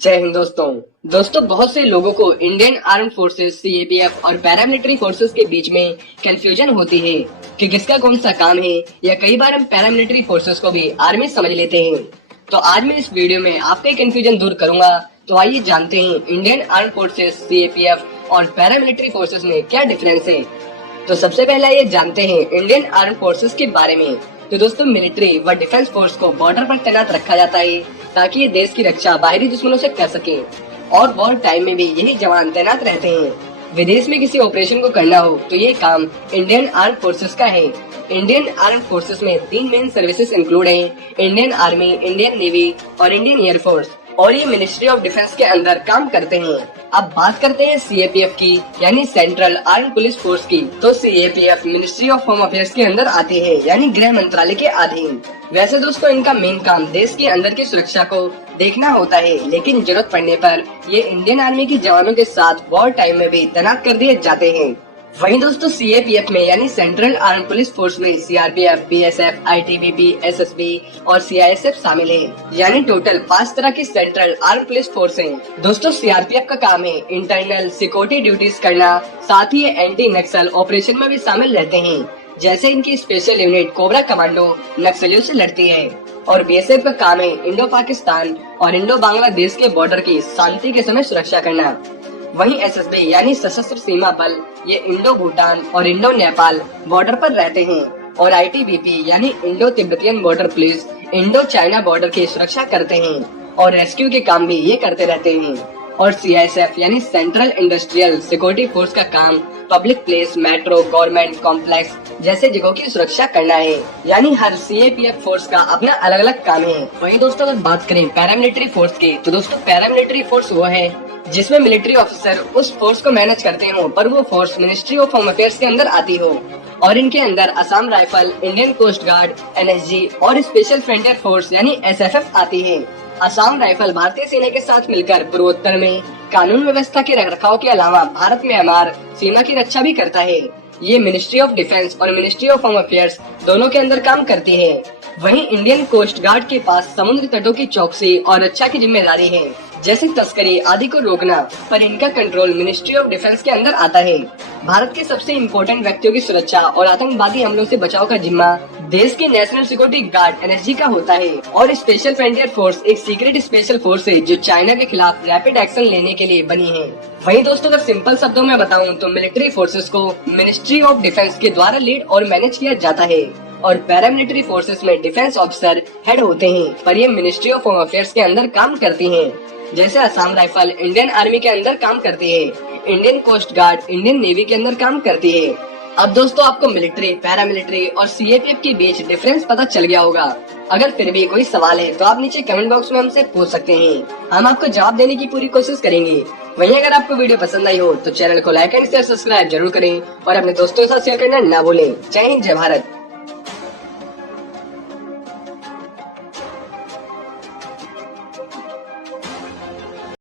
जय हिंद दोस्तों बहुत से लोगों को इंडियन आर्म फोर्सेस सीएपीएफ और पैरामिलिट्री फोर्सेस के बीच में कंफ्यूजन होती है कि किसका कौन सा काम है, या कई बार हम पैरामिलिट्री फोर्सेस को भी आर्मी समझ लेते हैं। तो आज मैं इस वीडियो में आपका कंफ्यूजन दूर करूंगा। तो आइए जानते हैं इंडियन आर्म फोर्सेस सीएपीएफ और पैरामिलिट्री फोर्सेस में क्या डिफरेंस है। तो सबसे पहले ये जानते हैं इंडियन आर्म फोर्सेस के बारे में। तो दोस्तों, मिलिट्री व डिफेंस फोर्स को बॉर्डर पर तैनात रखा जाता है ताकि ये देश की रक्षा बाहरी दुश्मनों से कर सके, और वॉर टाइम में भी यही जवान तैनात रहते हैं। विदेश में किसी ऑपरेशन को करना हो तो ये काम इंडियन आर्म फोर्सेस का है। इंडियन आर्म फोर्सेस में 3 मेन सर्विसेज इंक्लूड हैं: इंडियन आर्मी, इंडियन नेवी और इंडियन एयरफोर्स, और ये मिनिस्ट्री ऑफ डिफेंस के अंदर काम करते हैं। अब बात करते हैं सीएपीएफ की, यानी सेंट्रल आर्म पुलिस फोर्स की। तो CAPF ministry of home affairs के अंदर आती है, यानी गृह मंत्रालय के अधीन। वैसे दोस्तों, इनका मेन काम देश के अंदर की सुरक्षा को देखना होता है, लेकिन जरूरत पड़ने पर ये इंडियन आर्मी के जवानों के साथ वॉर टाइम में भी तैनात कर दिए जाते हैं। वहीं दोस्तों, सीएपीएफ में यानी सेंट्रल आर्म पुलिस फोर्स में सीआरपीएफ, बीएसएफ, आईटीबीपी, एसएसबी और सीआईएसएफ शामिल है, यानी टोटल 5 तरह की सेंट्रल आर्म पुलिस फोर्स हैं। दोस्तों, सीआरपीएफ का काम है इंटरनल सिक्योरिटी ड्यूटीज करना, साथ ही एंटी नक्सल ऑपरेशन में भी शामिल रहते हैं। जैसे इनकी स्पेशल यूनिट कोबरा कमांडो नक्सलियों से लड़ती है, और बीएसएफ का काम है इंडो पाकिस्तान और इंडो बांग्लादेश के बॉर्डर की शांति के समय सुरक्षा करना। वहीं एसएसबी यानी सशस्त्र सीमा बल, ये इंडो भूटान और इंडो नेपाल बॉर्डर पर रहते हैं, और आईटीबीपी यानी Indo Tibetan border police Indo China border की सुरक्षा करते हैं, और रेस्क्यू के काम भी ये करते रहते हैं। और सीआईएसएफ यानी सेंट्रल इंडस्ट्रियल सिक्योरिटी फोर्स का काम public place, metro, government complex जैसे जगहों की सुरक्षा करना है, यानी हर सीएपीएफ फोर्स का अपना अलग अलग काम है। वहीं दोस्तों, अगर बात करें पैरामिलिट्री फोर्स की, तो दोस्तों पैरामिलिट्री फोर्स वो है जिसमें मिलिट्री ऑफिसर उस फोर्स को मैनेज करते हो, पर वो force ministry of home affairs के अंदर आती हो, और इनके अंदर Assam rifle, Indian coast guard, NSG और स्पेशल फ्रंटियर फोर्स यानी एसएफएफ आती है। असम राइफल भारतीय सेना के साथ मिलकर पूर्वोत्तर में कानून व्यवस्था के रखरखाव के अलावा भारत में हमार सीमा की रक्षा भी करता है। ये मिनिस्ट्री ऑफ डिफेंस और मिनिस्ट्री ऑफ होम अफेयर्स दोनों के अंदर काम करती है। वहीं इंडियन कोस्ट गार्ड के पास समुद्र तटों की चौकसी और रक्षा की जिम्मेदारी है, जैसे तस्करी आदि को रोकना, पर इनका कंट्रोल मिनिस्ट्री ऑफ डिफेंस के अंदर आता है। भारत के सबसे इम्पोर्टेंट व्यक्तियों की सुरक्षा और आतंकवादी हमलों से बचाव का जिम्मा देश के नेशनल सिक्योरिटी गार्ड एनएसजी का होता है। और स्पेशल फ्रंटियर फोर्स एक सीक्रेट स्पेशल फोर्स है जो चाइना के खिलाफ रैपिड एक्शन लेने के लिए बनी है। वहीं दोस्तों, अगर सिंपल शब्दों में बताऊं तो मिलिट्री फोर्सेस को मिनिस्ट्री ऑफ डिफेंस के द्वारा लीड और मैनेज किया जाता है, और पैरामिलिट्री फोर्सेस में डिफेंस ऑफिसर हेड होते हैं, पर ये मिनिस्ट्री ऑफ होम अफेयर्स के अंदर काम करती हैं। जैसे असम राइफल इंडियन आर्मी के अंदर काम करती है, Indian coast guard Indian navy के अंदर काम करती है। अब दोस्तों, आपको मिलिट्री, पैरामिलिट्री और सीएपीएफ के बीच डिफरेंस पता चल गया होगा। अगर फिर भी कोई सवाल है तो आप नीचे कमेंट बॉक्स में हमसे पूछ सकते हैं, हम आपको जवाब देने की पूरी कोशिश करेंगे। वहीं अगर आपको वीडियो पसंद आई हो तो चैनल को लाइक एंड शेयर सब्सक्राइब जरूर करें, और अपने दोस्तों के साथ शेयर करना ना भूलें। जय हिंद, जय भारत।